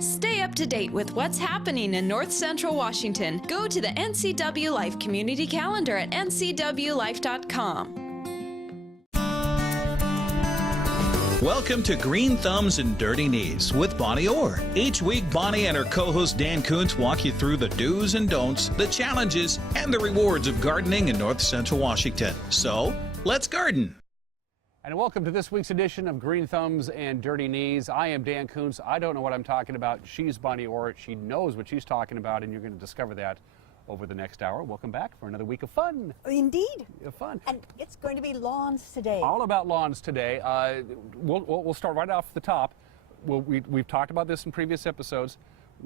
Stay up to date with what's happening in North Central Washington. Go to the NCW Life Community Calendar at ncwlife.com. Welcome to Green Thumbs and Dirty Knees with Bonnie Orr. Each week, Bonnie and her co-host Dan Kuntz walk you through the do's and don'ts, the challenges, and the rewards of gardening in North Central Washington. So, let's garden. And welcome to this week's edition of Green Thumbs and Dirty Knees. I am Dan Kuntz. I don't know what I'm talking about. She's Bonnie Orr. She knows what she's talking about, and you're going to discover that over the next hour. Welcome back for another week of fun. Indeed. Fun. And it's going to be lawns today. All about lawns today. We'll start right off the top. We've talked about this in previous episodes.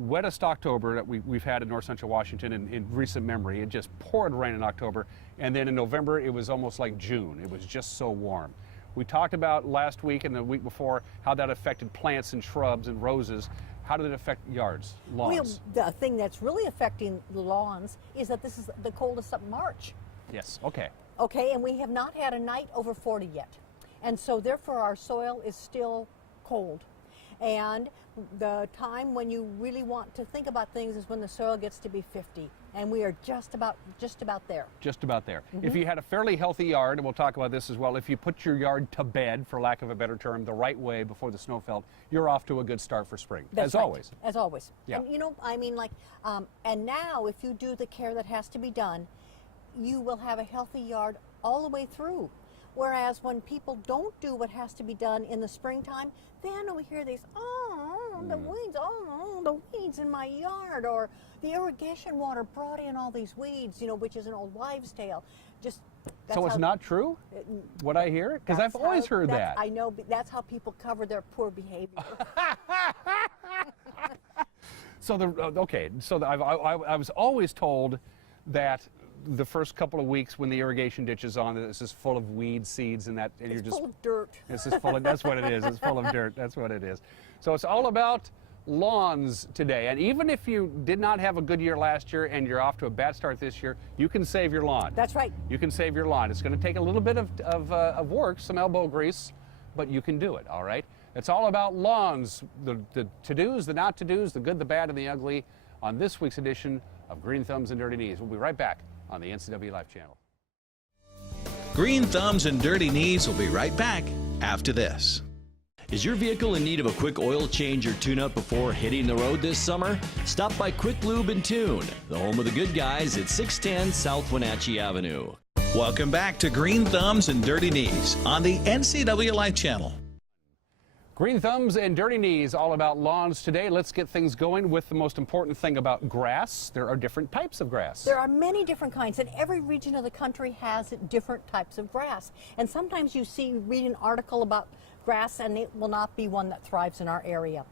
Wettest October that we've had in North Central Washington in recent memory. It just poured rain in October. And then in November, it was almost like June. It was just so warm. We talked about last week and the week before how that affected plants and shrubs and roses. How did it affect yards, lawns? Well, the thing that's really affecting the lawns is that this is the coldest of March. Yes, okay. Okay, and we have not had a night over 40 yet. And so therefore our soil is still cold. And the time when you really want to think about things is when the soil gets to be 50. And we are just about there. Just about there. If you had a fairly healthy yard, and we'll talk about this as well, if you put your yard to bed, for lack of a better term, the right way before the snow fell, you're off to a good start for spring. That's as right. always. As always. Yeah. And you know, I mean, like, and now if you do the care that has to be done, you will have a healthy yard all the way through. Whereas when people don't do what has to be done in the springtime, then we hear these, the weeds in my yard, or the irrigation water brought in all these weeds, you know, which is an old wives' tale. So it's not true, what I hear? Because I've always heard that. I know, but that's how people cover their poor behavior. So I was always told that the first couple of weeks when the irrigation ditch is on, this is full of weed seeds and that, and It's full of dirt. This is full of, that's what it is. It's full of dirt. That's what it is. So it's all about lawns today. And even if you did not have a good year last year and you're off to a bad start this year, you can save your lawn. That's right. You can save your lawn. It's going to take a little bit of work, some elbow grease, but you can do it, all right? It's all about lawns, the to-dos, the not-to-dos, the good, the bad, and the ugly on this week's edition of Green Thumbs and Dirty Knees. We'll be right back on the NCW Life channel. Green Thumbs and Dirty Knees will be right back after this. Is your vehicle in need of a quick oil change or tune-up before hitting the road this summer? Stop by Quick Lube and Tune, the home of the good guys at 610 South Wenatchee Avenue. Welcome back to Green Thumbs and Dirty Knees on the NCW Life channel. Green Thumbs and Dirty Knees, all about lawns today. Let's get things going with the most important thing about grass. There are different types of grass. There are many different kinds, and every region of the country has different types of grass. And sometimes you read an article about grass, and it will not be one that thrives in our area.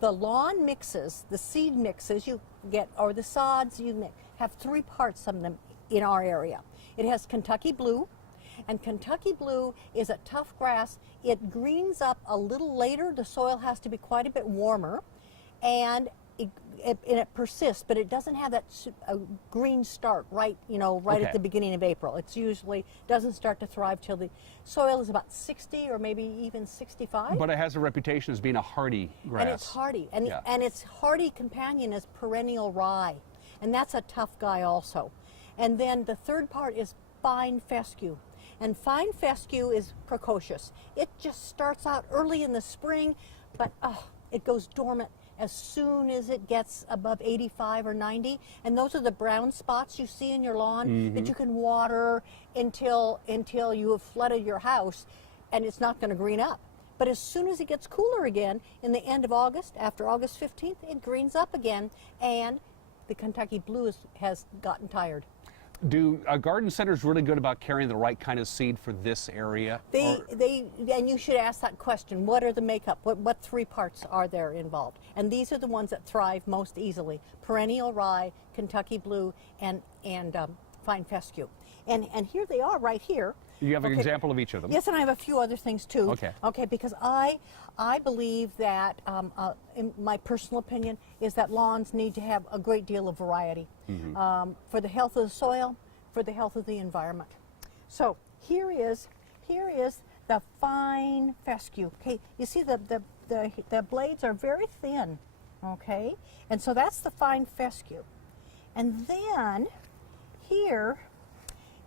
The lawn mixes, the seed mixes you get, or the sods you mix, have three parts of them in our area. It has Kentucky blue, and Kentucky blue is a tough grass. It greens up a little later. The soil has to be quite a bit warmer, and it persists, but it doesn't have that green start right at the beginning of April. It's usually doesn't start to thrive till the soil is about 60 or maybe even 65. But it has a reputation as being a hardy grass. And it's hardy, and its hardy companion is perennial rye, and that's a tough guy also. And then the third part is fine fescue. And fine fescue is precocious. It just starts out early in the spring, but it goes dormant as soon as it gets above 85 or 90. And those are the brown spots you see in your lawn that you can water until you have flooded your house, and it's not going to green up. But as soon as it gets cooler again, in the end of August, after August 15th, it greens up again, and the Kentucky blue has gotten tired. Do garden centers really good about carrying the right kind of seed for this area? And you should ask that question. What are the makeup? What three parts are there involved? And these are the ones that thrive most easily: perennial rye, Kentucky blue, and fine fescue. And here they are right here. You have an example of each of them? Yes, and I have a few other things too. Okay. Okay, because I believe that, in my personal opinion, is that lawns need to have a great deal of variety for the health of the soil, for the health of the environment. So here is the fine fescue. Okay, you see the blades are very thin. Okay, and so that's the fine fescue. And then here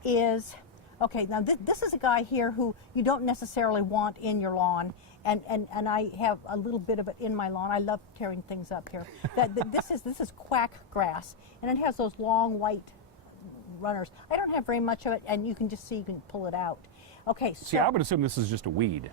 is, okay, now this is a guy here who you don't necessarily want in your lawn, and I have a little bit of it in my lawn. I love tearing things up here. This is quack grass, and it has those long white runners. I don't have very much of it, and you can just see, you can pull it out. Okay, so See, I would assume this is just a weed.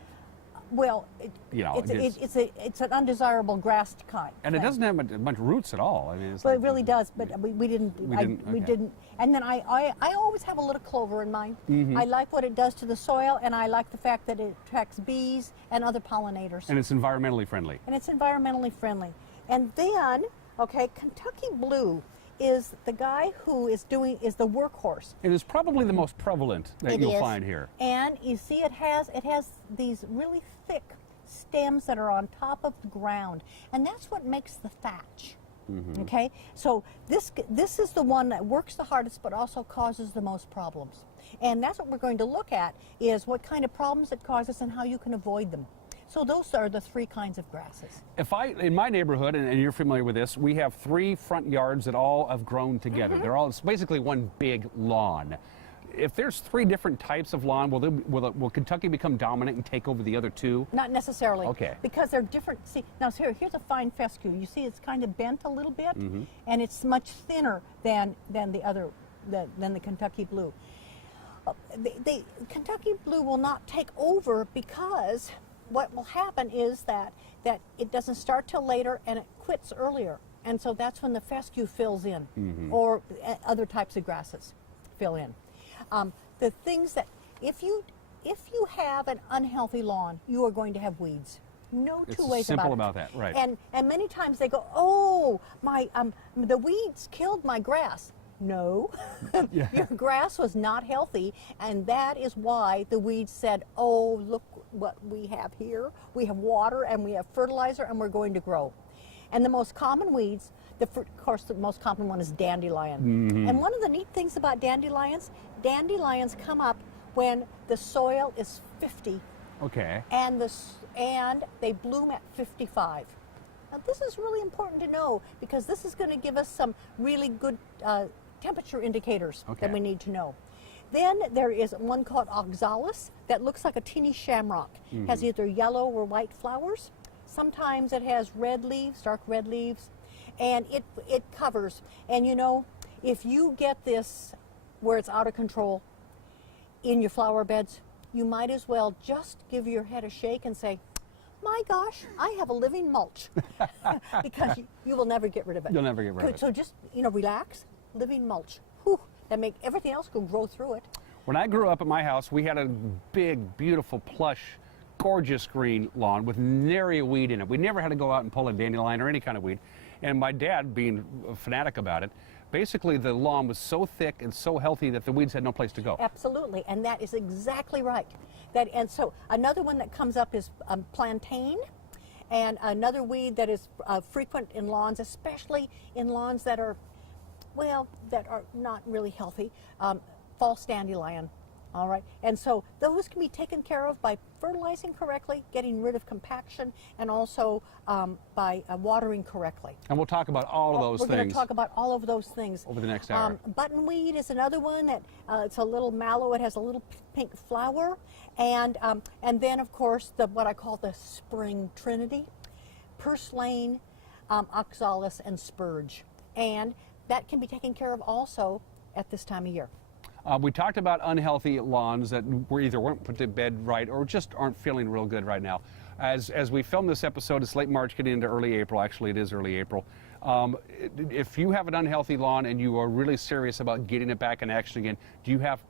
well, You know, it's an undesirable grass kind. And it doesn't have much roots at all. I mean, it's Well, like, it really does, but we didn't. We didn't, We okay. didn't. And then I always have a little clover in mine. Mm-hmm. I like what it does to the soil, and I like the fact that it attracts bees and other pollinators. And it's environmentally friendly. And it's environmentally friendly. And then, okay, Kentucky Blue is the guy who is the workhorse. It is probably the most prevalent that It you'll is. find here. And you see, it has these really thick stems that are on top of the ground, and that's what makes the thatch. Mm-hmm. Okay, so this is the one that works the hardest, but also causes the most problems. And that's what we're going to look at, is what kind of problems it causes and how you can avoid them. So those are the three kinds of grasses. In my neighborhood, and you're familiar with this, we have 3 front yards that all have grown together. Mm-hmm. It's basically one big lawn. If there's 3 different types of lawn, will Kentucky become dominant and take over the other 2? Not necessarily. Okay. Because they're different. See, now here's a fine fescue. You see, it's kind of bent a little bit, and it's much thinner than the Kentucky Blue. The Kentucky Blue will not take over, because what will happen is that it doesn't start till later and it quits earlier, and so that's when the fescue fills in, or other types of grasses fill in. The things that if you have an unhealthy lawn, you are going to have weeds. No two ways about it. It's simple about that, right? And many times they go, oh, my the weeds killed my grass. No, your grass was not healthy, and that is why the weeds said, oh, look what we have here. We have water and we have fertilizer, and we're going to grow. And the most common weeds, of course, the most common one is dandelion. Mm-hmm. And one of the neat things about dandelions come up when the soil is 50, Okay. and they bloom at 55. Now, this is really important to know, because this is going to give us some really good temperature indicators Okay. that we need to know. Then there is one called oxalis that looks like a teeny shamrock. Has either yellow or white flowers. Sometimes it has red leaves, dark red leaves, and it covers. And you know, if you get this where it's out of control in your flower beds, you might as well just give your head a shake and say, my gosh, I have a living mulch. Because you will never get rid of it. You'll never get rid of it. So just, relax, living mulch. Whew, that make everything else grow through it. When I grew up at my house, we had a big, beautiful, plush, gorgeous green lawn with nary a weed in it. We never had to go out and pull a dandelion or any kind of weed. And my dad, being a fanatic about it, basically the lawn was so thick and so healthy that the weeds had no place to go. Absolutely, and that is exactly right. And so another one that comes up is plantain, and another weed that is frequent in lawns, especially in lawns that are not really healthy, false dandelion. All right, and so those can be taken care of by fertilizing correctly, getting rid of compaction, and also by watering correctly. And we'll talk about all of those We're going things to talk about all of those things over the next hour. Buttonweed is another one that it's a little mallow. It has a little pink flower, and then of course what I call the spring trinity: purslane, oxalis, and spurge, and that can be taken care of also at this time of year. We talked about unhealthy lawns that weren't put to bed right or just aren't feeling real good right now. As we film this episode, it's late March, getting into early April. Actually, it is early April. If you have an unhealthy lawn and you are really serious about getting it back in action again,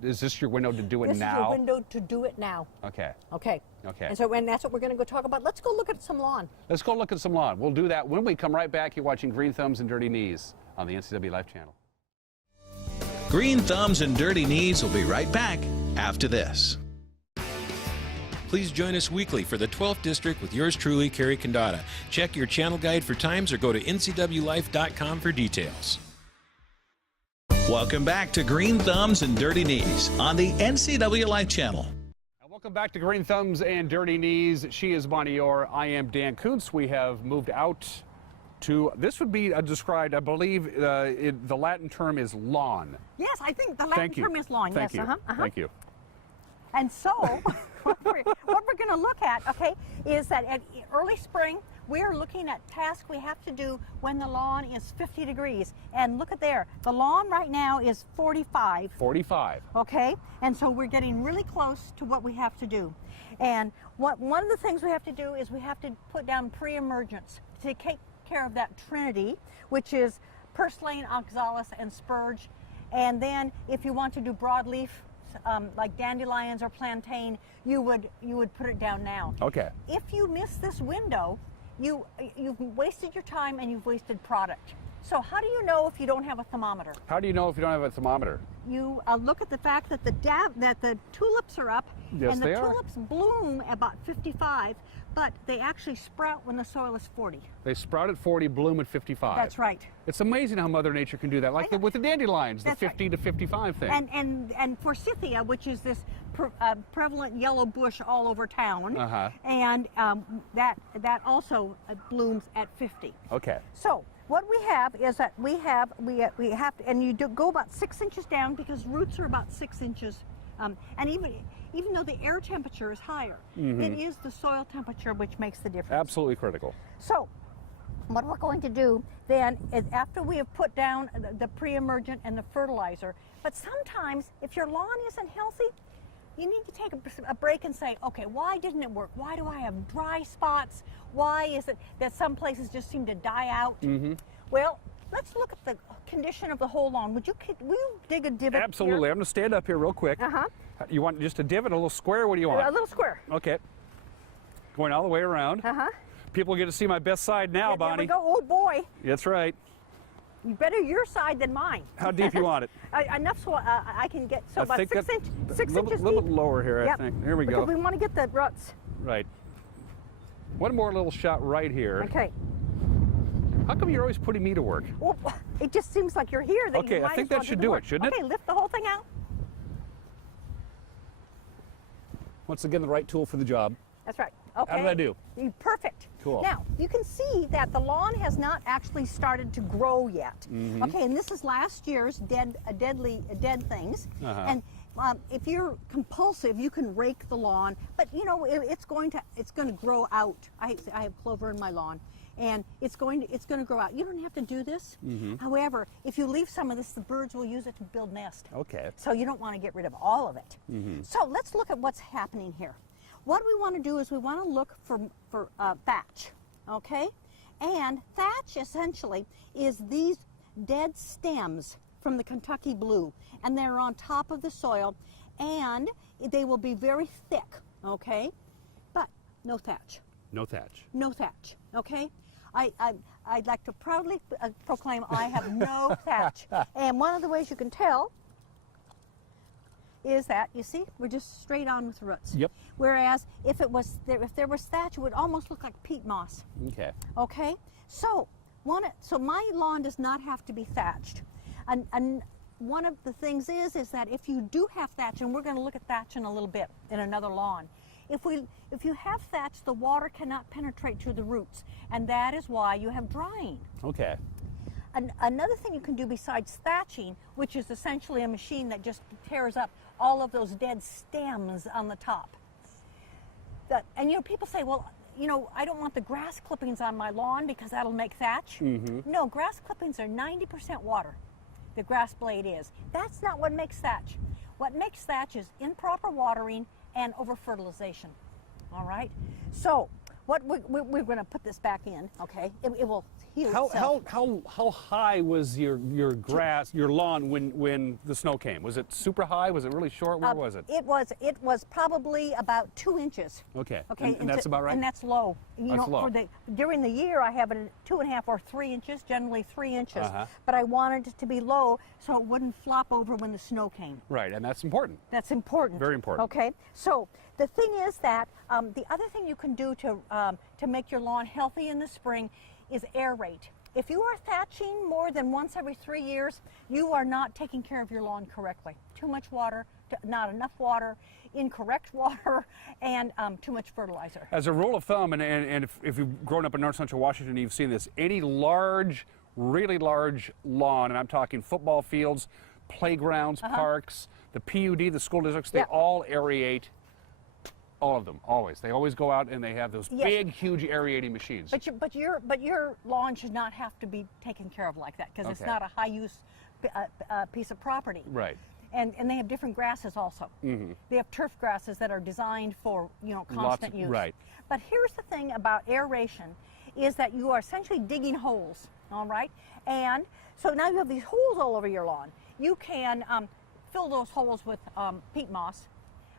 is this your window to do it now? This is your window to do it now. Okay. Okay. Okay. And that's what we're going to go talk about. Let's go look at some lawn. Let's go look at some lawn. We'll do that when we come right back. You're watching Green Thumbs and Dirty Knees on the NCW Life Channel. Green Thumbs and Dirty Knees will be right back after this. Please join us weekly for the 12th District with yours truly, Kerry Condata. Check your channel guide for times or go to ncwlife.com for details. Welcome back to Green Thumbs and Dirty Knees on the NCW Life Channel. Welcome back to Green Thumbs and Dirty Knees. She is Bonnie Orr. I am Dan Kuntz. We have moved out This would be described, I believe, the Latin term is lawn. Yes, I think the Latin term is lawn. Thank yes, you. Thank you. And so, what we're going to look at, okay, is that at early spring, we're looking at tasks we have to do when the lawn is 50 degrees. And look at there, the lawn right now is 45. 45. Okay, and so we're getting really close to what we have to do. And one of the things we have to do is we have to put down pre-emergence to take care of that trinity, which is purslane, oxalis, and spurge. And then if you want to do broadleaf, like dandelions or plantain, you would put it down now. Okay. If you miss this window, you've wasted your time and you've wasted product. So how do you know if you don't have a thermometer? How do you know if you don't have a thermometer? You look at the fact that the tulips are up, Yes, and the they are. tulips bloom about 55, but they actually sprout when the soil is 40. They sprout at 40, bloom at 55. That's right. It's amazing how Mother Nature can do that, like with the dandelions, That's the 50 to 55 thing. And forsythia, which is this prevalent yellow bush all over town, and that also blooms at 50. Okay. So what we have is that we have to, and you go about 6 inches down because roots are about 6 inches, and even though the air temperature is higher, it is the soil temperature which makes the difference. Absolutely critical. So what we're going to do then is, after we have put down the pre-emergent and the fertilizer, but sometimes if your lawn isn't healthy, you need to take a break and say, okay, why didn't it work? Why do I have dry spots? Why is it that some places just seem to die out? Well, let's look at the condition of the whole lawn. Will you dig a divot? Absolutely. Here? I'm going to stand up here real quick. You want just a divot, a little square? What do you want? A little square. Okay. Going all the way around. People get to see my best side now, Bonnie. There we go. Oh, boy. That's right. Better your side than mine. How deep you want it? Enough so I can get, so about 6 inches A little bit lower here, Yep. I think. There we Because go. we want to get the roots. Right. One more little shot right here. Okay. How come you're always putting me to work? Well, it just seems like you're here. That Okay, you I might think as well that should the do work. it, shouldn't it? Okay, lift the whole thing out. Once again, the right tool for the job. That's right. Okay. How did I do? Perfect. Cool. Now, you can see that the lawn has not actually started to grow yet. Okay, and this is last year's dead things. And if you're compulsive, you can rake the lawn, but you know it's going to grow out. I have clover in my lawn, and it's going to grow out. You don't have to do this. However, if you leave some of this, the birds will use it to build nests. Okay. So you don't want to get rid of all of it. So let's look at what's happening here. What we want to do is we want to look for thatch, okay? And thatch essentially is these dead stems from the Kentucky blue, and they're on top of the soil, and they will be very thick, okay? But no thatch. No thatch. No thatch, okay? I'd like to proudly proclaim I have no thatch. And one of the ways you can tell is that, you see, we're just straight on with roots. Yep. Whereas if there was thatch, it would almost look like peat moss. Okay. Okay? So my lawn does not have to be thatched. And one of the things is that if you do have thatch, and we're going to look at thatch in a little bit in another lawn, if you have thatch, the water cannot penetrate to the roots, and that is why you have drying. Okay. Another thing you can do besides thatching, which is essentially a machine that just tears up all of those dead stems on the top. And you know, people say, well, you know, I don't want the grass clippings on my lawn because that'll make thatch. No, grass clippings are 90% water. The grass blade is. That's not what makes thatch. What makes thatch is improper watering and over fertilization. All right? So what we're going to put this back in, okay? It will heal itself. How high was your grass, your lawn when the snow came? Was it super high? Was it really short? Where was it? It was probably about 2 inches. Okay. Okay, And that's about right? And that's low. You That's know, low. During the year, I have it at 2.5 or 3 inches, generally 3 inches. But I wanted it to be low so it wouldn't flop over when the snow came. Right, and that's important. That's important. Very important. Okay, so the thing is that the other thing you can do to make your lawn healthy in the spring is aerate. If you are thatching more than once every 3 years, you are not taking care of your lawn correctly. Too much water, not enough water, incorrect water, and too much fertilizer. As a rule of thumb, and if you've grown up in North Central Washington, you've seen this, any large, really large lawn, and I'm talking football fields, playgrounds, parks, the PUD, the school districts, they all aerate. All of them, always. They always go out and they have those big, huge aerating machines. But your lawn should not have to be taken care of like that, because it's not a high-use piece of property. Right. And they have different grasses also. They have turf grasses that are designed for constant use. Right. But here's the thing about aeration, is that you are essentially digging holes. All right. And so now you have these holes all over your lawn. You can fill those holes with peat moss,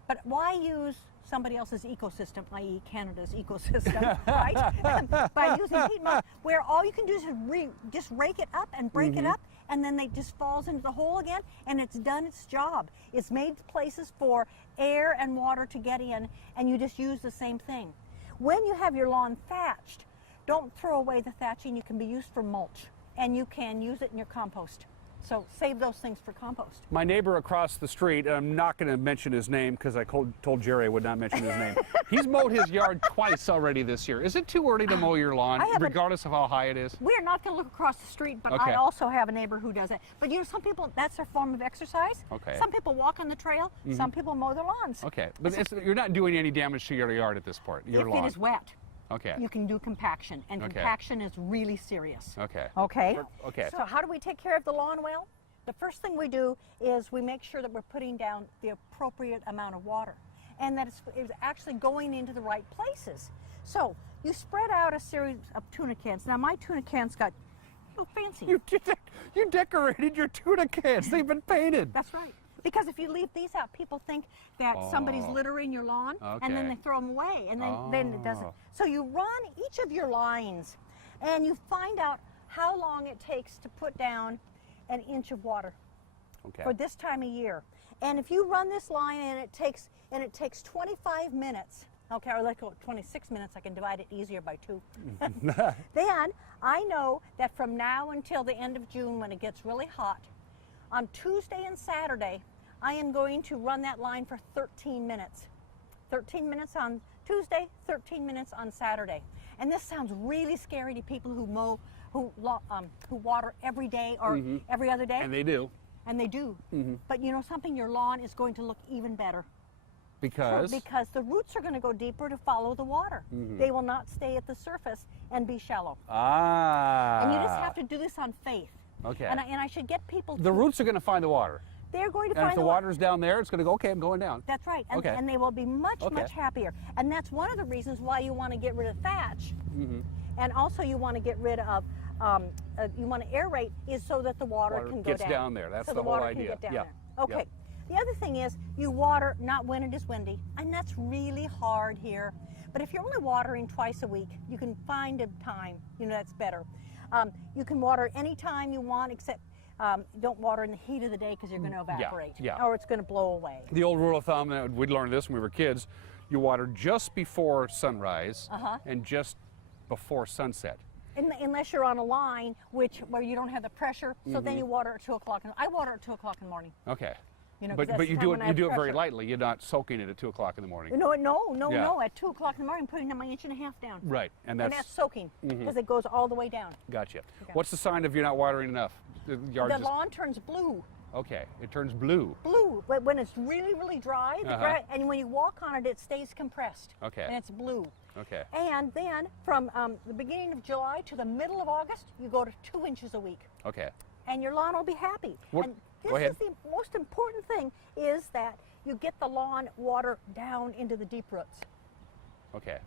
but why use somebody else's ecosystem, i.e. Canada's ecosystem, right? By using peat moss, where all you can do is just rake it up and break it up, and then it just falls into the hole again, and it's done its job. It's made places for air and water to get in, and you just use the same thing. When you have your lawn thatched, don't throw away the thatching. It can be used for mulch, and you can use it in your compost. So save those things for compost. My neighbor across the street, and I'm not going to mention his name because I told Jerry I would not mention his name. He's mowed his yard twice already this year. Is it too early to mow your lawn, regardless of how high it is? We're not going to look across the street, but I also have a neighbor who does it. But some people, that's their form of exercise. Okay. Some people walk on the trail. Some people mow their lawns. Okay, but you're not doing any damage to your yard at this point, your lawn. If it is wet. Okay. You can do compaction, and compaction is really serious. Okay. Okay? Okay. So how do we take care of the lawn well? The first thing we do is we make sure that we're putting down the appropriate amount of water, and that it's actually going into the right places. So you spread out a series of tuna cans. Now my tuna cans got fancy. You decorated your tuna cans. They've been painted. That's right. Because if you leave these out, people think that somebody's littering your lawn, and then they throw them away, and then it doesn't. So you run each of your lines, and you find out how long it takes to put down an inch of water for this time of year. And if you run this line and it takes 25 minutes, okay, or let's go 26 minutes, I can divide it easier by 2. Then I know that from now until the end of June, when it gets really hot, on Tuesday and Saturday, I am going to run that line for 13 minutes. 13 minutes on Tuesday, 13 minutes on Saturday. And this sounds really scary to people who mow, who water every day or every other day. And they do. And they do. But you know something? Your lawn is going to look even better. Because? Because the roots are going to go deeper to follow the water. They will not stay at the surface and be shallow. Ah. And you just have to do this on faith. Okay. And I should get people The roots are going to find the water. They're going to And find if the water's down there, it's going to go, okay, I'm going down. That's right. And, Okay. and they will be much happier. And that's one of the reasons why you want to get rid of thatch. And also you want to get rid of, you want to aerate, is so that the water can go gets down there. That's so the whole water idea. Can get down Yeah. there. Okay. The other thing is you water not when it is windy, and that's really hard here. But if you're only watering twice a week, you can find a time, that's better. You can water any time you want, except don't water in the heat of the day because you're going to evaporate, or it's going to blow away. The old rule of thumb, we learned this when we were kids, you water just before sunrise and just before sunset. Unless you're on a line where you don't have the pressure, so then you water at 2 o'clock. I water at 2 o'clock in the morning. Okay. But you do it very lightly. You're not soaking it at 2 o'clock in the morning. No. At 2 o'clock in the morning, I'm putting my 1.5 inches down. Right, and that's soaking because it goes all the way down. Gotcha. What's the sign if you're not watering enough? The lawn turns blue. Okay, it turns blue. Blue, but when it's really, really dry, and when you walk on it, it stays compressed. Okay. And it's blue. Okay. And then from the beginning of July to the middle of August, you go to 2 inches a week. Okay. And your lawn will be happy. And Go ahead. is the most important thing, is that you get the lawn water down into the deep roots. Okay.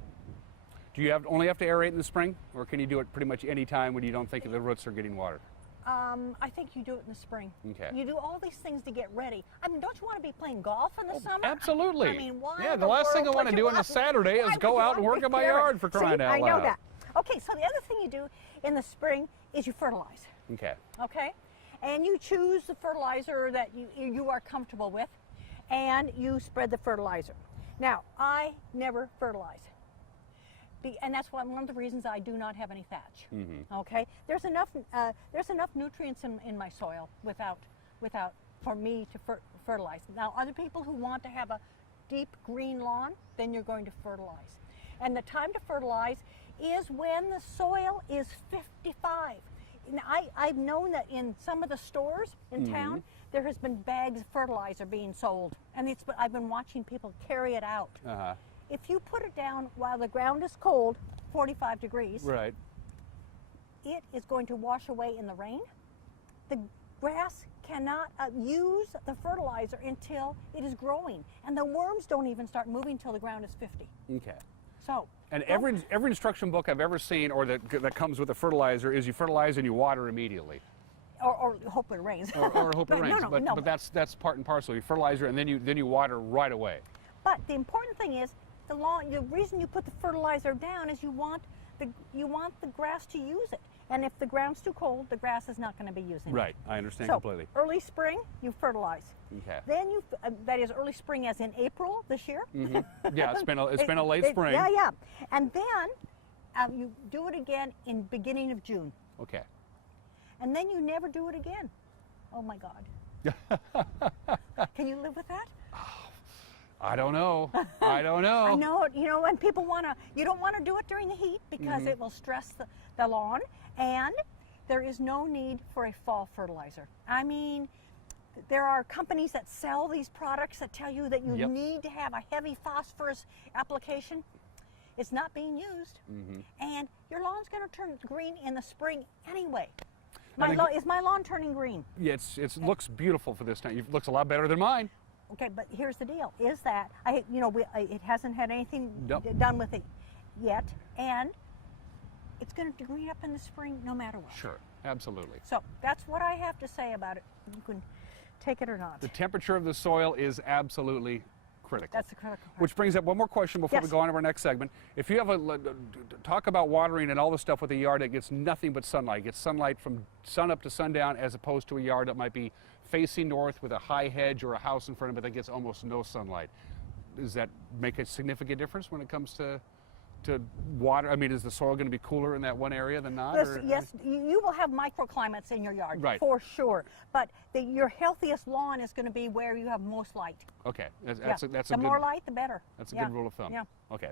Do you only have to aerate in the spring, or can you do it pretty much any time when you don't think the roots are getting water? I think you do it in the spring. Okay. You do all these things to get ready. I mean, don't you want to be playing golf in the summer? Absolutely. I mean, why? Yeah, the last thing I want to do on a Saturday is go out and work in my yard, for crying out loud. I know that. Okay, so the other thing you do in the spring is you fertilize. Okay. Okay? And you choose the fertilizer that you are comfortable with, and you spread the fertilizer. Now, I never fertilize. And that's one of the reasons I do not have any thatch. Okay, there's enough nutrients in my soil without for me to fertilize. Now, other people who want to have a deep green lawn, then you're going to fertilize. And the time to fertilize is when the soil is 55. And I've known that in some of the stores in town, there has been bags of fertilizer being sold, and I've been watching people carry it out. If you put it down while the ground is cold, 45 degrees, Right. it is going to wash away in the rain. The grass cannot use the fertilizer until it is growing, and the worms don't even start moving until the ground is 50. Okay. So, And every instruction book I've ever seen, or that comes with a fertilizer, is you fertilize and you water immediately, or hope it rains. or hope it rains. No, But that's part and parcel. You fertilizer and then you water right away. But the important thing is the reason you put the fertilizer down is you want the grass to use it. And if the ground's too cold, the grass is not going to be using it. Right. I understand So completely. early spring, you fertilize. Okay. Then that is early spring as in April this year. Yeah, it's been a late spring. Yeah. And then you do it again in beginning of June. Okay. And then you never do it again. Oh my God. Can you live with that? I don't know. I don't know. I know it. You know, when people you don't want to do it during the heat because it will stress the lawn, and there is no need for a fall fertilizer. I mean, there are companies that sell these products that tell you that you need to have a heavy phosphorus application. It's not being used, and your lawn's going to turn green in the spring anyway. Is my lawn turning green? Yeah, it looks beautiful for this time. It looks a lot better than mine. Okay, but here's the deal: is that it hasn't had anything Nope. done with it yet, and it's going to green up in the spring no matter what. Sure, absolutely. So that's what I have to say about it. You can take it or not. The temperature of the soil is absolutely critical. That's the critical part. Which brings up one more question before we Yes. go on to our next segment. If you have talk about watering and all the stuff with a yard that gets nothing but sunlight, gets sunlight from sun up to sundown, as opposed to a yard that might be facing north with a high hedge or a house in front of it that gets almost no sunlight. Does that make a significant difference when it comes to water? I mean, is the soil going to be cooler in that one area than not? Yes, you will have microclimates in your yard, Right. for sure. But your healthiest lawn is going to be where you have most light. Okay, that's a the good, more light, the better. That's a good rule of thumb. Yeah. Okay,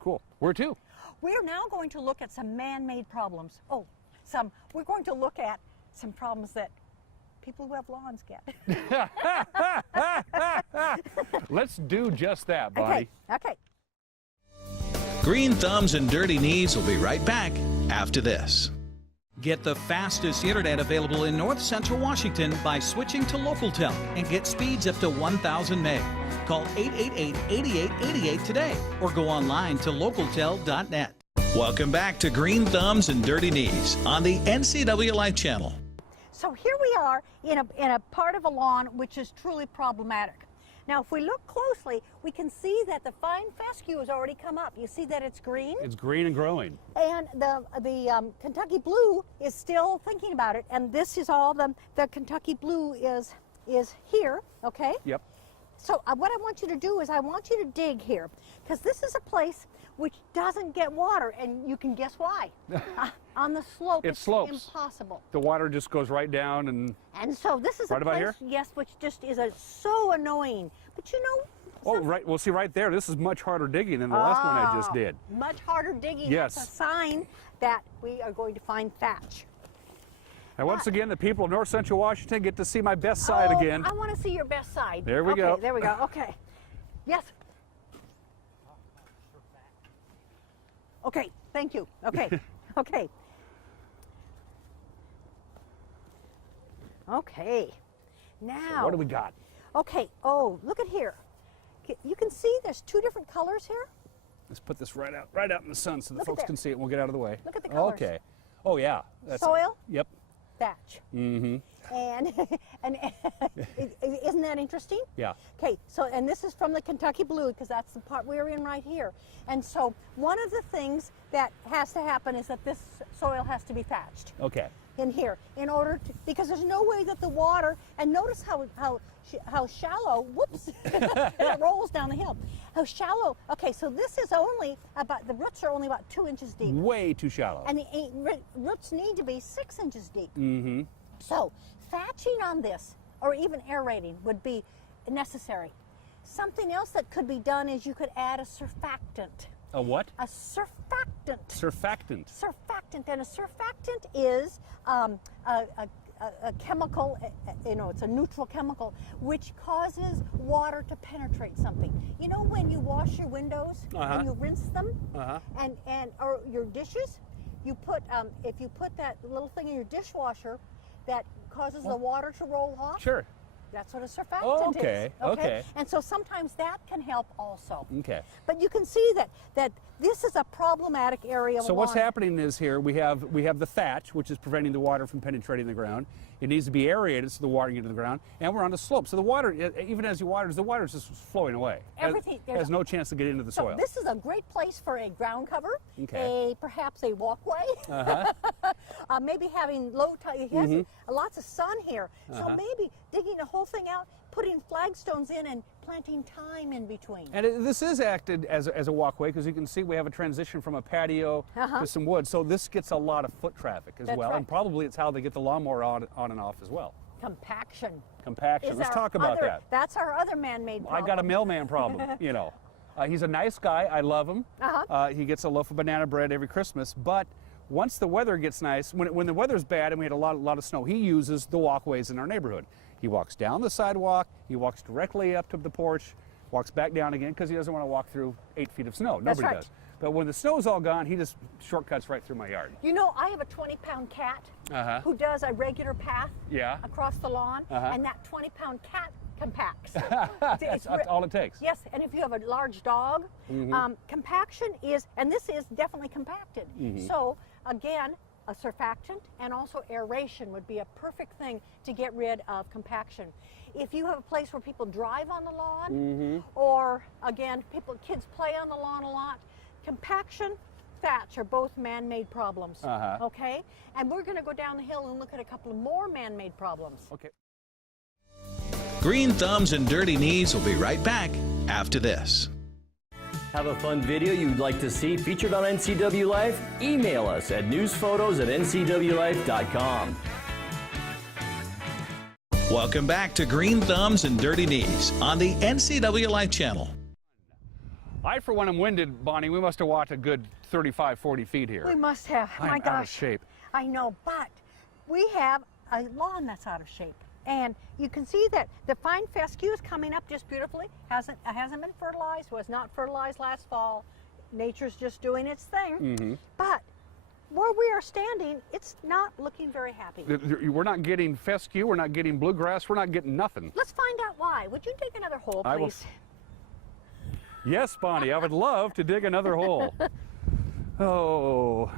cool. Where to? We're now going to look at some man-made problems. We're going to look at some problems that people who have lawns get. Let's do just that, Bonnie. Okay. Green Thumbs and Dirty Knees will be right back after this. Get the fastest internet available in North Central Washington by switching to LocalTel and get speeds up to 1,000 meg. Call 888-8888 today or go online to localtel.net. Welcome back to Green Thumbs and Dirty Knees on the NCW Life Channel. So here we are in a part of a lawn which is truly problematic. Now, if we look closely, we can see that the fine fescue has already come up. You see that it's green? It's green and growing. And the Kentucky blue is still thinking about it. And this is all the Kentucky blue is here, okay? Yep. So what I want you to do is I want you to dig here, because this is a place which doesn't get water, and you can guess why. On the slope, It it's slopes. impossible. The water just goes right down and... And so this is Right a about place, here? yes, which just is so annoying. But you know, Oh, right. Well, see, right there, this is much harder digging than the last one I just did. much harder digging. Yes. That's a sign that we are going to find thatch. Now, once again, the people of North Central Washington get to see my best side again. I want to see your best side. There we go. There we go. Okay. Yes. Okay. Thank you. Okay. Okay. Okay. Now. What do we got? Okay. Oh, look at here. You can see there's two different colors here. Let's put this right out in the sun so the Look at folks there. can see it and we'll get out of the way. Look at the colors. Okay. Oh, yeah. That's Soil. Yep. Thatch. Mm-hmm. And isn't that interesting? Yeah. Okay, so, and this is from the Kentucky blue, because that's the part we're in right here. And so one of the things that has to happen is that this soil has to be thatched Okay. in here in order to, because there's no way that the water, and notice how shallow, whoops, it rolls down the hill. How shallow, okay, so this is only about, the roots are only about 2 inches deep. Way too shallow. And the roots need to be 6 inches deep. Mm-hmm. So thatching on this, or even aerating, would be necessary. Something else that could be done is you could add a surfactant. A what? A surfactant. Surfactant. Surfactant, and a surfactant is a chemical, it's a neutral chemical, which causes water to penetrate something. You know when you wash your windows and you rinse them, or your dishes, you put if you put that little thing in your dishwasher that causes the water to roll off. Sure. That's what a surfactant is. Okay. And so sometimes that can help also. Okay. But you can see that this is a problematic area of So what's lawn. happening is here we have the thatch, which is preventing the water from penetrating the ground. It needs to be aerated so the water can get to the ground, and we're on a slope. So the water, even as you water, the water is just flowing away. Everything has no chance to get into the soil. So this is a great place for a ground cover, perhaps a walkway, maybe having low tide. It has lots of sun here, so maybe digging the whole thing out, putting flagstones in, and planting thyme in between. And this is acted as a walkway, because you can see we have a transition from a patio to some wood, so this gets a lot of foot traffic as well, and probably it's how they get the lawnmower on and off as well. Compaction. Let's talk about that. That's our other man-made problem. I got a mailman problem, you know. He's a nice guy. I love him. He gets a loaf of banana bread every Christmas, but once the weather gets nice, when the weather's bad and we had a lot of snow, he uses the walkways in our neighborhood. He walks down the sidewalk, he walks directly up to the porch, walks back down again, because he doesn't want to walk through 8 feet of snow. Nobody does. But when the snow's all gone, he just shortcuts right through my yard. You know, I have a 20-pound cat who does a regular path across the lawn, and that 20-pound cat compacts. That's all it takes. Yes, and if you have a large dog, compaction is, and this is definitely compacted. So again, a surfactant and also aeration would be a perfect thing to get rid of compaction. If you have a place where people drive on the lawn, or again, kids play on the lawn a lot, compaction, thatch are both man-made problems. Okay, and we're going to go down the hill and look at a couple of more man-made problems. Okay. Green Thumbs and Dirty Knees will be right back after this. Have a fun video you'd like to see featured on NCW Life? Email us at newsphotos@ncwlife.com. Welcome back to Green Thumbs and Dirty Knees on the NCW Life channel. I, for one, am winded, Bonnie. We must have walked a good 35, 40 feet here. We must have. I'm My gosh. out of shape. I know, but we have a lawn that's out of shape. And you can see that the fine fescue is coming up just beautifully. Hasn't been fertilized, was not fertilized last fall. Nature's just doing its thing. But where we are standing, it's not looking very happy. We're not getting fescue, we're not getting bluegrass, we're not getting nothing. Let's find out why. Would you dig another hole, I will. please? Yes, Bonnie, I would love to dig another hole. Oh.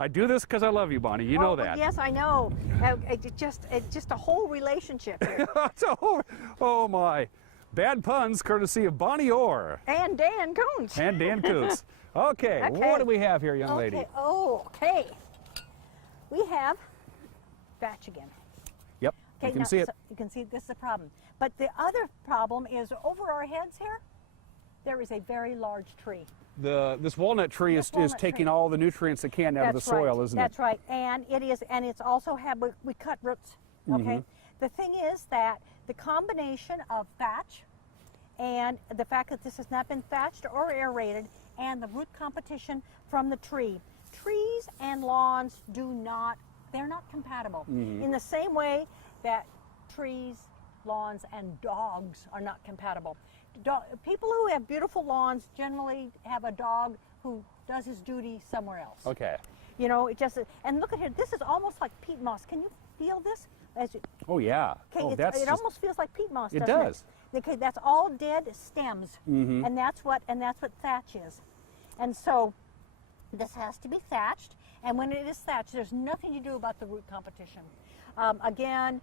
I do this because I love you, Bonnie. You know that. Yes, I know. It's just a whole relationship here. Oh my. Bad puns courtesy of Bonnie Orr. And Dan Coons. And Dan Coons. Okay, what do we have here, young lady? Okay. We have thatch again. Yep, you can see it. So you can see this is a problem. But the other problem is over our heads here, there is a very large tree. This walnut tree is taking all the nutrients it can out of the soil, isn't it? That's right, and it's also we cut roots. Okay, the thing is that the combination of thatch and the fact that this has not been thatched or aerated, and the root competition from the tree. Trees and lawns they're not compatible. In the same way that trees, lawns, and dogs are not compatible. People who have beautiful lawns generally have a dog who does his duty somewhere else. Okay. You know, and look at here, this is almost like peat moss. Can you feel this? Oh yeah. Okay, it almost feels like peat moss, it doesn't does. it? Okay, that's all dead stems, and that's what thatch is. And so this has to be thatched, and when it is thatched, there's nothing to do about the root competition. Again,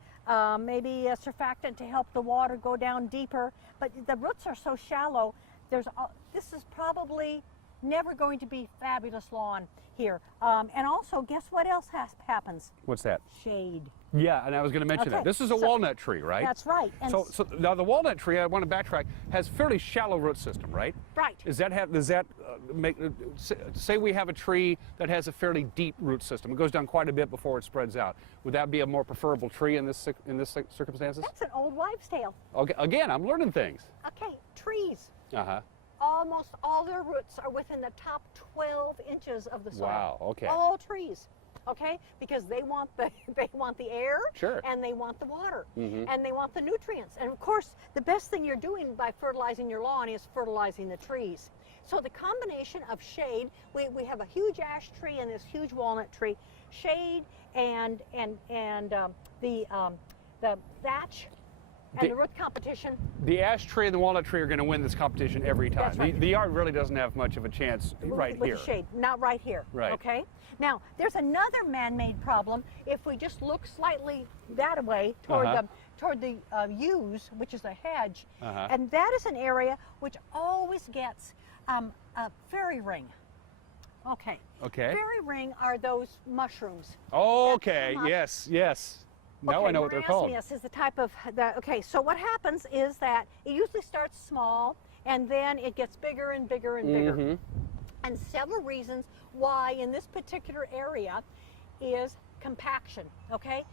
maybe a surfactant to help the water go down deeper, but the roots are so shallow. This is probably never going to be fabulous lawn here. And also, guess what else happens? What's that? Shade. Yeah, and I was going to mention that. This is a walnut tree, right? That's right. And so now the walnut tree, I want to backtrack, has fairly shallow root system, right? Right. Does that make, say we have a tree that has a fairly deep root system. It goes down quite a bit before it spreads out. Would that be a more preferable tree in this circumstances? That's an old wives' tale. Okay, again, I'm learning things. Okay, trees. Uh-huh. Almost all their roots are within the top 12 inches of the soil. Wow, okay. All trees. Okay, because they want the air, sure, and they want the water, and they want the nutrients. And of course, the best thing you're doing by fertilizing your lawn is fertilizing the trees. So the combination of shade, we have a huge ash tree and this huge walnut tree, shade and the thatch. And the root competition. The ash tree and the walnut tree are going to win this competition every time. That's right. The yard really doesn't have much of a chance right with here. The shade, not right here. Right. Okay. Now, there's another man-made problem. If we just look slightly that way toward the yews, which is a hedge, and that is an area which always gets a fairy ring. Okay. Okay. Fairy ring are those mushrooms. Okay. Yes. Yes. Now okay, I know what they're called. Marasmius is the type of okay, so what happens is that it usually starts small and then it gets bigger and bigger and bigger. And several reasons why in this particular area is compaction, okay?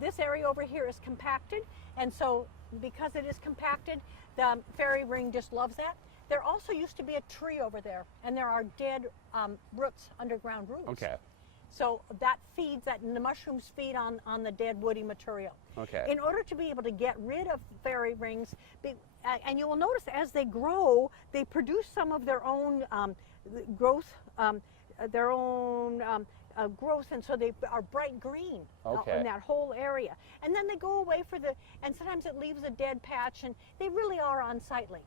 This area over here is compacted, and so because it is compacted, the fairy ring just loves that. There also used to be a tree over there, and there are dead roots, underground roots. Okay. So that feeds, the mushrooms feed on the dead woody material. Okay. In order to be able to get rid of fairy rings, and you will notice as they grow, they produce some of their own growth, growth, and so they are bright green in that whole area. And then they go away and sometimes it leaves a dead patch, and they really are unsightly.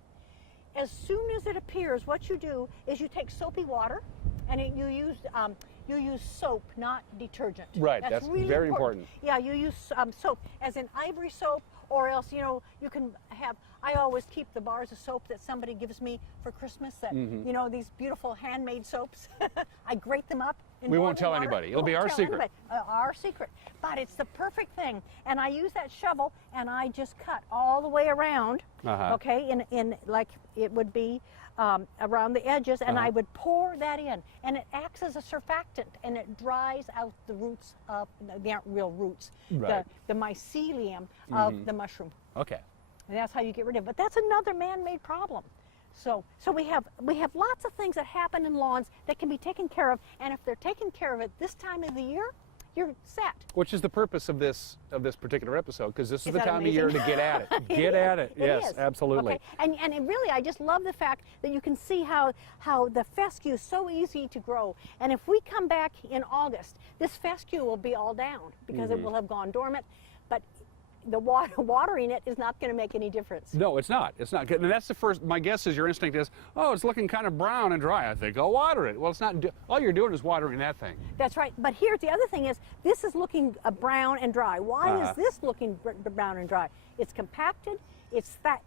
As soon as it appears, what you do is you take soapy water, and you use soap, not detergent. Right, that's really very important. Yeah, you use soap, as in ivory soap, or else, you can have, I always keep the bars of soap that somebody gives me for Christmas, that, these beautiful handmade soaps. I grate them up. We won't tell anybody. It'll be our secret. Our secret. But it's the perfect thing. And I use that shovel, and I just cut all the way around, okay, in like it would be around the edges, and I would pour that in, and it acts as a surfactant, and it dries out the roots of, they aren't real roots, right, the mycelium of the mushroom. Okay. And that's how you get rid of it. But that's another man-made problem. So we have lots of things that happen in lawns that can be taken care of, and if they're taken care of at this time of the year, you're set. Which is the purpose of this particular episode, because this is the that time amazing? of year to get at it. Get at it. Yes, is. absolutely. Okay. And it really, I just love the fact that you can see how the fescue is so easy to grow. And if we come back in August, this fescue will be all down because it will have gone dormant. But the watering it is not going to make any difference. No, it's not. It's not. And that's the first, my guess is your instinct is, oh, it's looking kind of brown and dry. I think I'll water it. Well, it's not. All you're doing is watering that thing. That's right. But here's the other thing is, this is looking brown and dry. Why is this looking brown and dry? It's compacted, it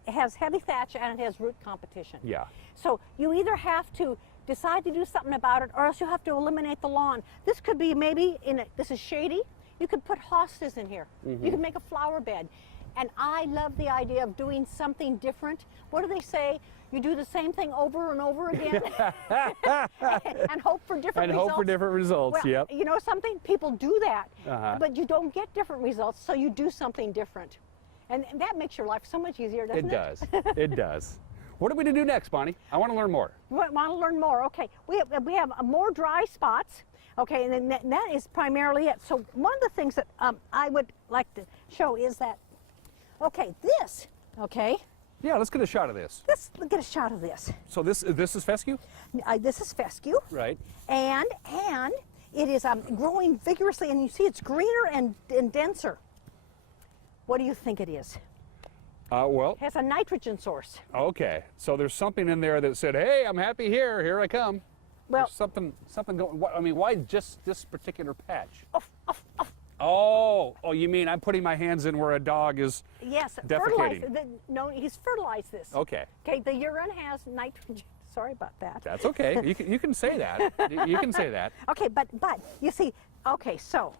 has heavy thatch, and it has root competition. Yeah. So you either have to decide to do something about it, or else you have to eliminate the lawn. This could be maybe this is shady. You could put hostas in here. You could make a flower bed. And I love the idea of doing something different. What do they say? You do the same thing over and over again and hope for different results. And hope for different results, well, yep. You know something? People do that, but you don't get different results, so you do something different. And that makes your life so much easier, doesn't it? It does. It does. What are we to do next, Bonnie? I want to learn more. You want to learn more? Okay. We have more dry spots. Okay, and then that is primarily it. So one of the things that I would like to show is that, okay, this, okay. Yeah, let's get a shot of this. Let's get a shot of this. So this is fescue? This is fescue. Right. And it is growing vigorously, and you see it's greener and denser. What do you think it is? Well. It has a nitrogen source. Okay, so there's something in there that said, hey, I'm happy here. Here I come. Well, there's something going. I mean, why just this particular patch? Oh, you mean I'm putting my hands in where a dog is yes, defecating? No, he's fertilized this. Okay. Okay, the urine has nitrogen Sorry about that. That's okay. You can say that. You can say that. Okay, but you see, okay, so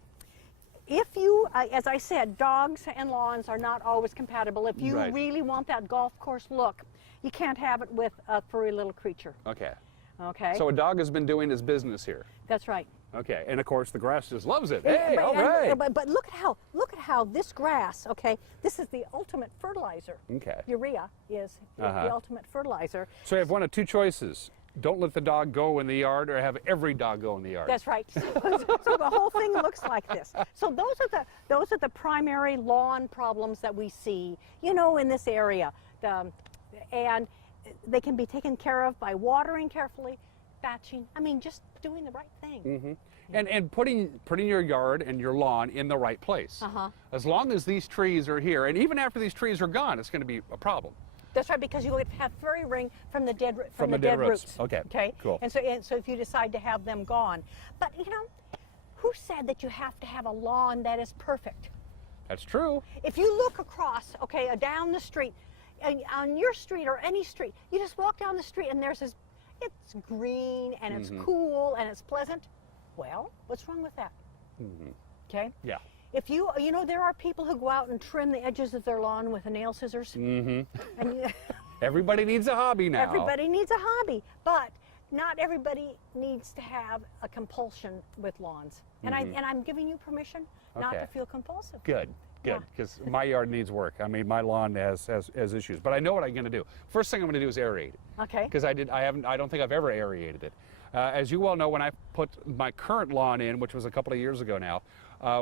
if you, as I said, dogs and lawns are not always compatible. If you Right. really want that golf course look, you can't have it with a furry little creature. Okay. Okay. So a dog has been doing his business here. That's right. Okay, and of course the grass just loves it. And- Hey, but- all and- right. But look at how this grass. Okay, this is the ultimate fertilizer. Okay. Urea is the ultimate fertilizer. So you have one of two choices. Don't let the dog go in the yard, or have every dog go in the yard. That's right. So the whole thing looks like this. So those are the primary lawn problems that we see, you know, in this area. And they can be taken care of by watering carefully, thatching. I mean, just doing the right thing. Mm-hmm. And putting your yard and your lawn in the right place. As long as these trees are here, and even after these trees are gone, it's going to be a problem. That's right, because you would have furry ring from the dead roots. Okay, Okay. cool. And so if you decide to have them gone, but you know, who said that you have to have a lawn that is perfect? That's true. If you look across, okay, down the street, on your street or any street, you just walk down the street and there's this, it's green and it's cool and it's pleasant. Well, what's wrong with that? Okay. Yeah. If you know, there are people who go out and trim the edges of their lawn with the nail scissors. And Everybody needs a hobby now. everybody needs a hobby, but not everybody needs to have a compulsion with lawns. And I'm giving you permission not Okay. to feel compulsive. Good, Yeah. because my yard needs work. I mean, my lawn has issues, but I know what I'm going to do. First thing I'm going to do is aerate it. Okay. Because I don't think I've ever aerated it. As you well know, when I put my current lawn in, which was a couple of years ago now,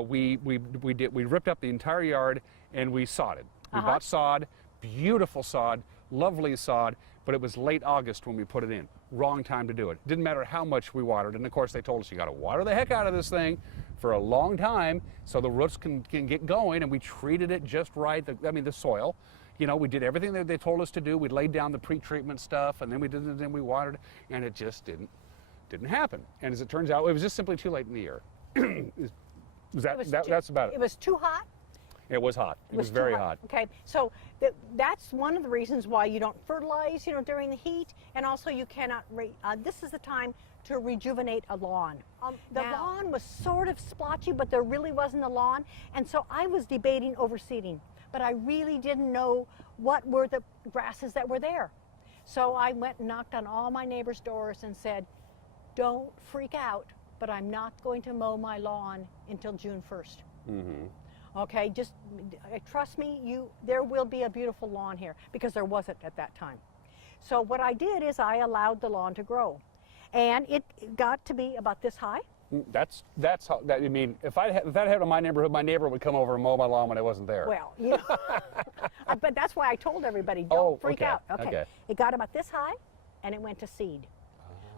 we ripped up the entire yard and we sodded. We bought sod, beautiful sod, lovely sod, but it was late August when we put it in. Wrong time to do it. Didn't matter how much we watered, and of course they told us you got to water the heck out of this thing for a long time so the roots can get going, and we treated it just right. The soil. You know, we did everything that they told us to do. We laid down the pre-treatment stuff, and then we watered, and it just didn't happen. And as it turns out, it was just simply too late in the year. That's about it. It was too hot. It was hot. It was too very hot. Okay, so that's one of the reasons why you don't fertilize, you know, during the heat, and also you cannot. This is the time to rejuvenate a lawn. The lawn was sort of splotchy, but there really wasn't a lawn, and so I was debating overseeding, but I really didn't know what were the grasses that were there. So I went and knocked on all my neighbors' doors and said, "Don't freak out, but I'm not going to mow my lawn until June 1st." Okay, just trust me, there will be a beautiful lawn here, because there wasn't at that time. So what I did is I allowed the lawn to grow, and it got to be about this high. That's how. I mean, if that happened in my neighborhood, my neighbor would come over and mow my lawn when I wasn't there. Well, you know, but that's why I told everybody, don't freak okay, out. okay. It got about this high, and it went to seed.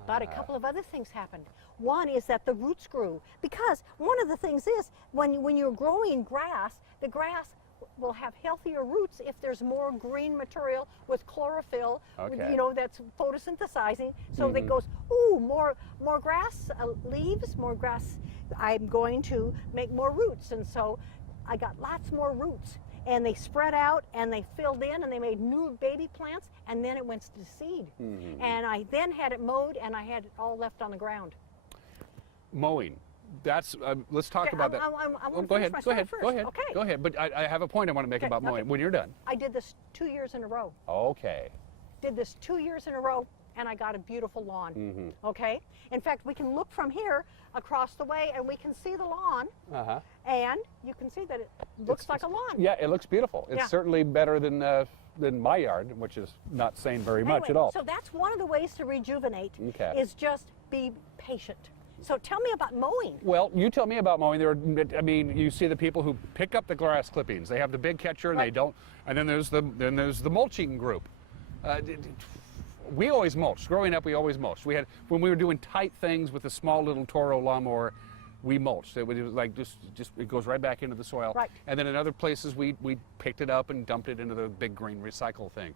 But a couple of other things happened. One is that the roots grew, because one of the things is when you're growing grass, the grass will have healthier roots if there's more green material with chlorophyll, Okay. you know, that's photosynthesizing. So that goes, ooh, more grass leaves, more grass. I'm going to make more roots, and so I got lots more roots. And they spread out and they filled in and they made new baby plants, and then it went to seed. And I then had it mowed and I had it all left on the ground. Mowing. That's let's talk Okay, about that. Go ahead. Go ahead. First. Go ahead. Okay. Go ahead. But I have a point I want to make about mowing. When you're done. I did this 2 years in a row. Okay. Did this 2 years in a row, and I got a beautiful lawn. Okay? In fact, we can look from here across the way and we can see the lawn, and you can see that it looks like a lawn. Yeah, it looks beautiful. It's Yeah. certainly better than my yard, which is not saying very much Anyway, at all. So that's one of the ways to rejuvenate, Okay. is just be patient. So tell me about mowing. Well, you tell me about mowing. I mean, you see the people who pick up the grass clippings. They have the big catcher, and they don't. And then there's the mulching group. We always mulched. Growing up, we always mulched. When we were doing tight things with a small little Toro lawnmower, we mulched. It was like just it goes right back into the soil. Right. And then in other places, we picked it up and dumped it into the big green recycle thing.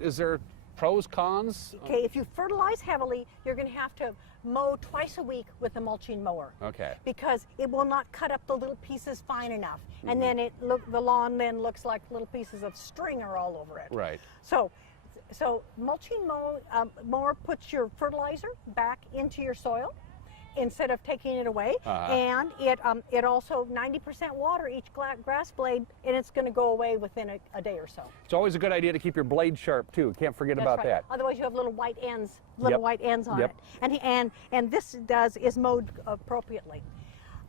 Is there pros, cons? Okay, if you fertilize heavily, you're going to have to mow twice a week with a mulching mower. Okay. Because it will not cut up the little pieces fine enough, and then the lawn then looks like little pieces of string are all over it. Right. So So mulching mower puts your fertilizer back into your soil instead of taking it away, and it also 90% water each grass blade, and it's going to go away within a day or so. It's always a good idea to keep your blade sharp too. Can't forget about that. Otherwise, you have little white ends, white ends on it, and this is mowed appropriately.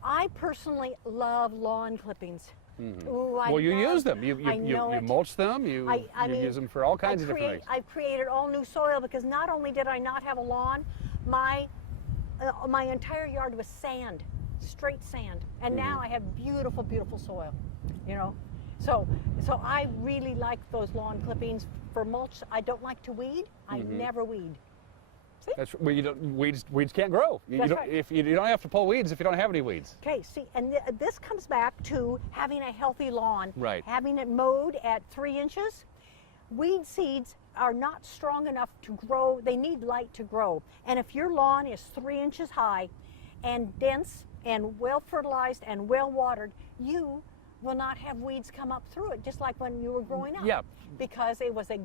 I personally love lawn clippings. Ooh, Well, you use them. You mulch them. You mean, use them for all kinds of different things. I've created all new soil because not only did I not have a lawn, my entire yard was sand, straight sand, and now I have beautiful, beautiful soil. You know, so I really like those lawn clippings for mulch. I don't like to weed. I never weed. See? That's well, you don't weeds can't grow. That's right. If you don't have to pull weeds if you don't have any weeds. Okay, see, and this comes back to having a healthy lawn. Right. Having it mowed at 3 inches. Weed seeds are not strong enough to grow. They need light to grow. And if your lawn is 3 inches high and dense and well fertilized and well watered, you will not have weeds come up through it, just like when you were growing up. Yeah. Because it was a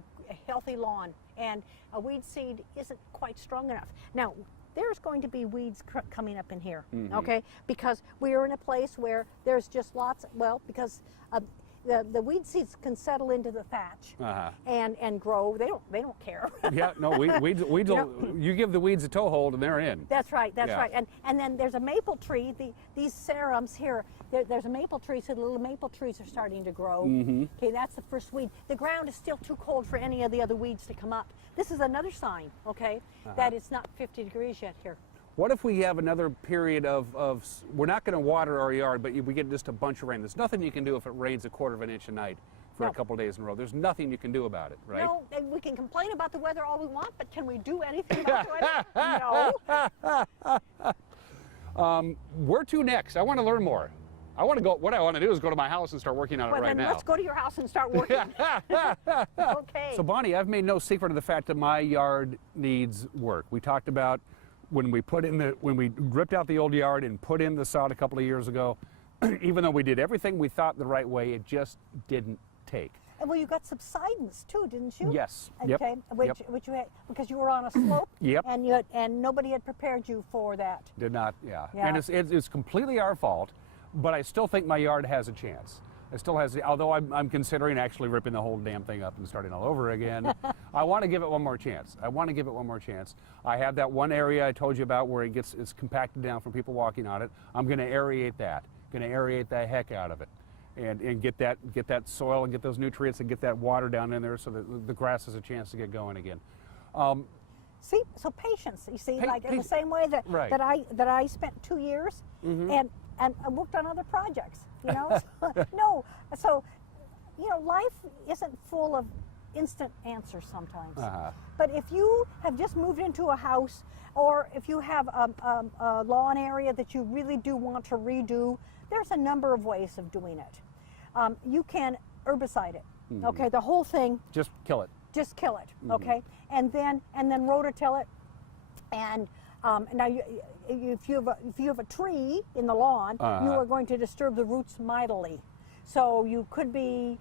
healthy lawn, and a weed seed isn't quite strong enough. Now, there's going to be weeds coming up in here, okay? Because we are in a place where there's just lots, because the weed seeds can settle into the thatch and grow. They don't care. Yeah, no, weeds you give the weeds a toehold and they're in. That's right, that's right. And then there's a maple tree, these serums here, there's a maple tree, so the little maple trees are starting to grow. Okay, that's the first weed. The ground is still too cold for any of the other weeds to come up. This is another sign, okay, that it's not 50 degrees yet here. What if we have another period of we're not going to water our yard, but we get just a bunch of rain? There's nothing you can do if it rains 1/4 inch a night for a couple days in a row. There's nothing you can do about it, right? No, we can complain about the weather all we want, but can we do anything about the weather? No. Where to next? I want to learn more. I want to go. What I want to do is go to my house and start working on it right now. Let's go to your house and start working. Okay. So Bonnie, I've made no secret of the fact that my yard needs work. We talked about when we ripped out the old yard and put in the sod a couple of years ago. Even though we did everything we thought the right way, it just didn't take. And well, you got subsidence too, didn't you? Yes. Okay. Which you had because you were on a slope. Yep. And nobody had prepared you for that. Did not. Yeah. And it's completely our fault, but I still think my yard has a chance. It still has, although I'm considering actually ripping the whole damn thing up and starting all over again. I want to give it one more chance. I have that one area I told you about where it's compacted down from people walking on it. I'm going to aerate that. Going to aerate the heck out of it, and get that soil and get those nutrients and get that water down in there so that the grass has a chance to get going again. See, so patience. You see, like in the same way that I spent 2 years and I worked on other projects. You know, life isn't full of instant answers sometimes. But if you have just moved into a house, or if you have a lawn area that you really do want to redo, there's a number of ways of doing it. You can herbicide it. Okay, the whole thing. Just kill it. Just kill it. Okay, and then rototill it. And now, if you have a tree in the lawn, you are going to disturb the roots mightily. So you could be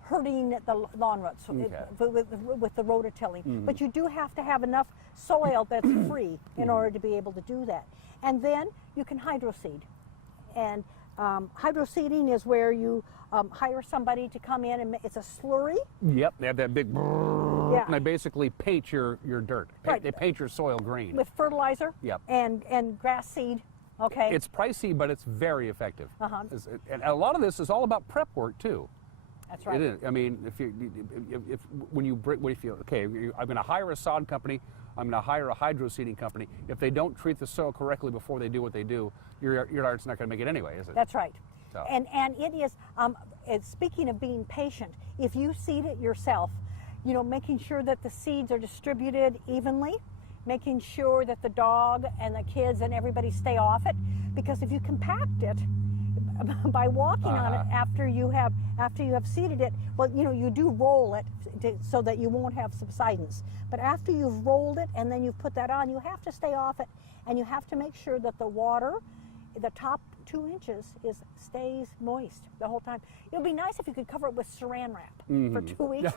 hurting the lawn roots with the rototilling. But you do have to have enough soil that's free in order to be able to do that. And then you can hydroseed. And hydroseeding is where you hire somebody to come in, and it's a slurry. Yep, they have that big brrrr, and they basically paint your dirt. They paint your soil green. With fertilizer and grass seed. Okay. It's pricey, but it's very effective. And a lot of this is all about prep work too. That's right. It is. I mean, I'm going to hire a sod company. I'm going to hire a hydro seeding company. If they don't treat the soil correctly before they do what they do, your yard's not going to make it anyway, is it? That's right. So. And it is. Speaking of being patient, if you seed it yourself, making sure that the seeds are distributed evenly, making sure that the dog and the kids and everybody stay off it, because if you compact it by walking on it after you have seeded it, well, you do roll it so that you won't have subsidence. But after you've rolled it and then you've put that on, you have to stay off it, and you have to make sure that the water, the top 2 inches stays moist the whole time. It would be nice if you could cover it with saran wrap for 2 weeks.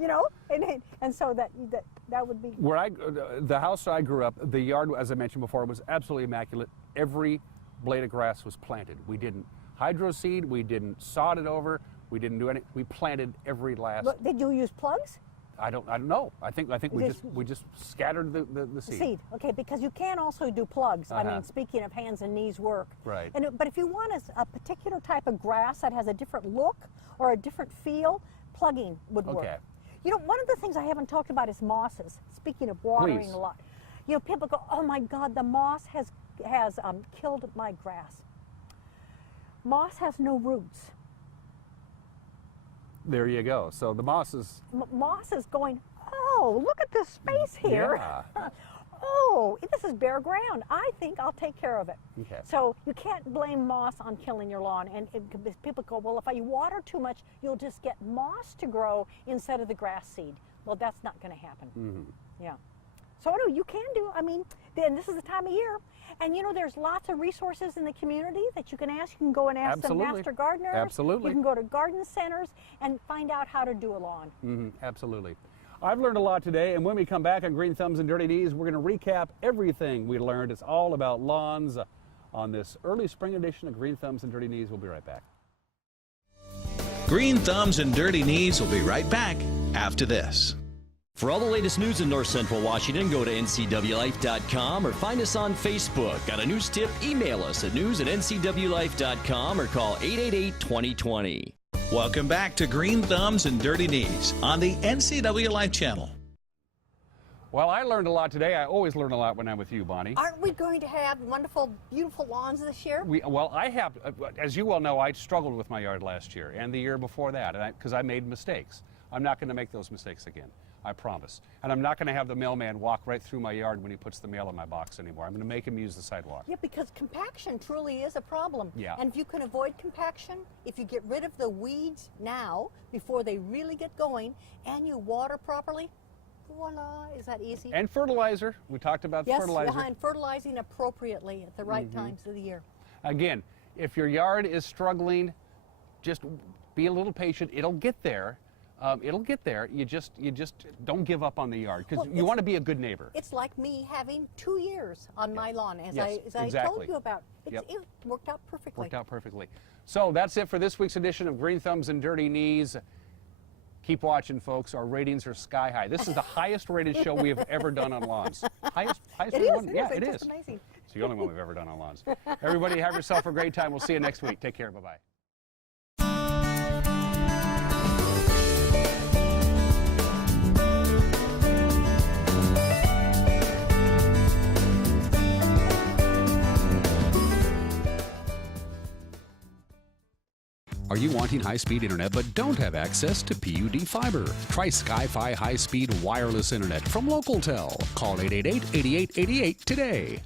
You know, and so that would be. Where the house I grew up, the yard, as I mentioned before, was absolutely immaculate. Every blade of grass was planted. We didn't hydro seed, we didn't sod it over, we didn't do anything. We planted every last. But did you use plugs? I don't know. I think we just scattered the seed. Okay, because you can also do plugs. I mean, speaking of hands and knees work. Right. But if you want a particular type of grass that has a different look or a different feel, plugging would work. Okay. You know, one of the things I haven't talked about is mosses. Speaking of watering Please. a lot, you know, people go, "Oh my God, the moss has killed my grass." Moss has no roots. There you go. So the moss is. Moss is going, "Oh, look at this space here. Yeah. Oh, this is bare ground. I think I'll take care of it." Okay. So you can't blame moss on killing your lawn. And people go, "Well, if I water too much, you'll just get moss to grow instead of the grass seed." Well, that's not going to happen. Mm-hmm. Yeah. So no, you can do. I mean, then this is the time of year, and you know, there's lots of resources in the community that you can ask. You can go and ask some master gardeners. Absolutely. You can go to garden centers and find out how to do a lawn. Mm-hmm. Absolutely. I've learned a lot today, and when we come back on Green Thumbs and Dirty Knees, we're going to recap everything we learned. It's all about lawns on this early spring edition of Green Thumbs and Dirty Knees. We'll be right back. Green Thumbs and Dirty Knees will be right back after this. For all the latest news in North Central Washington, go to ncwlife.com or find us on Facebook. Got a news tip? Email us at news@ncwlife.com or call 888-2020. Welcome back to Green Thumbs and Dirty Knees on the NCW Life channel. Well, I learned a lot today. I always learn a lot when I'm with you, Bonnie. Aren't we going to have wonderful, beautiful lawns this year? Well, I have, as you well know, I struggled with my yard last year and the year before that because I made mistakes. I'm not going to make those mistakes again. I promise. And I'm not going to have the mailman walk right through my yard when he puts the mail in my box anymore. I'm going to make him use the sidewalk. Yeah, because compaction truly is a problem. Yeah. And if you can avoid compaction, if you get rid of the weeds now, before they really get going, and you water properly, voila, is that easy? And fertilizer. We talked about fertilizer. Yes, and fertilizing appropriately at the right times of the year. Again, if your yard is struggling, just be a little patient. It'll get there. It'll get there. You just don't give up on the yard because you want to be a good neighbor. It's like me having 2 years on my lawn, as Yes, I told you about. It worked out perfectly. Worked out perfectly. So that's it for this week's edition of Green Thumbs and Dirty Knees. Keep watching, folks. Our ratings are sky high. This is the highest rated show we have ever done on lawns. Highest one? Yeah, it is. It's amazing. It's the only one we've ever done on lawns. Everybody have yourself a great time. We'll see you next week. Take care. Bye-bye. Are you wanting high-speed internet but don't have access to PUD fiber? Try Sky-Fi high-speed wireless internet from LocalTel. Call 888-8888 today.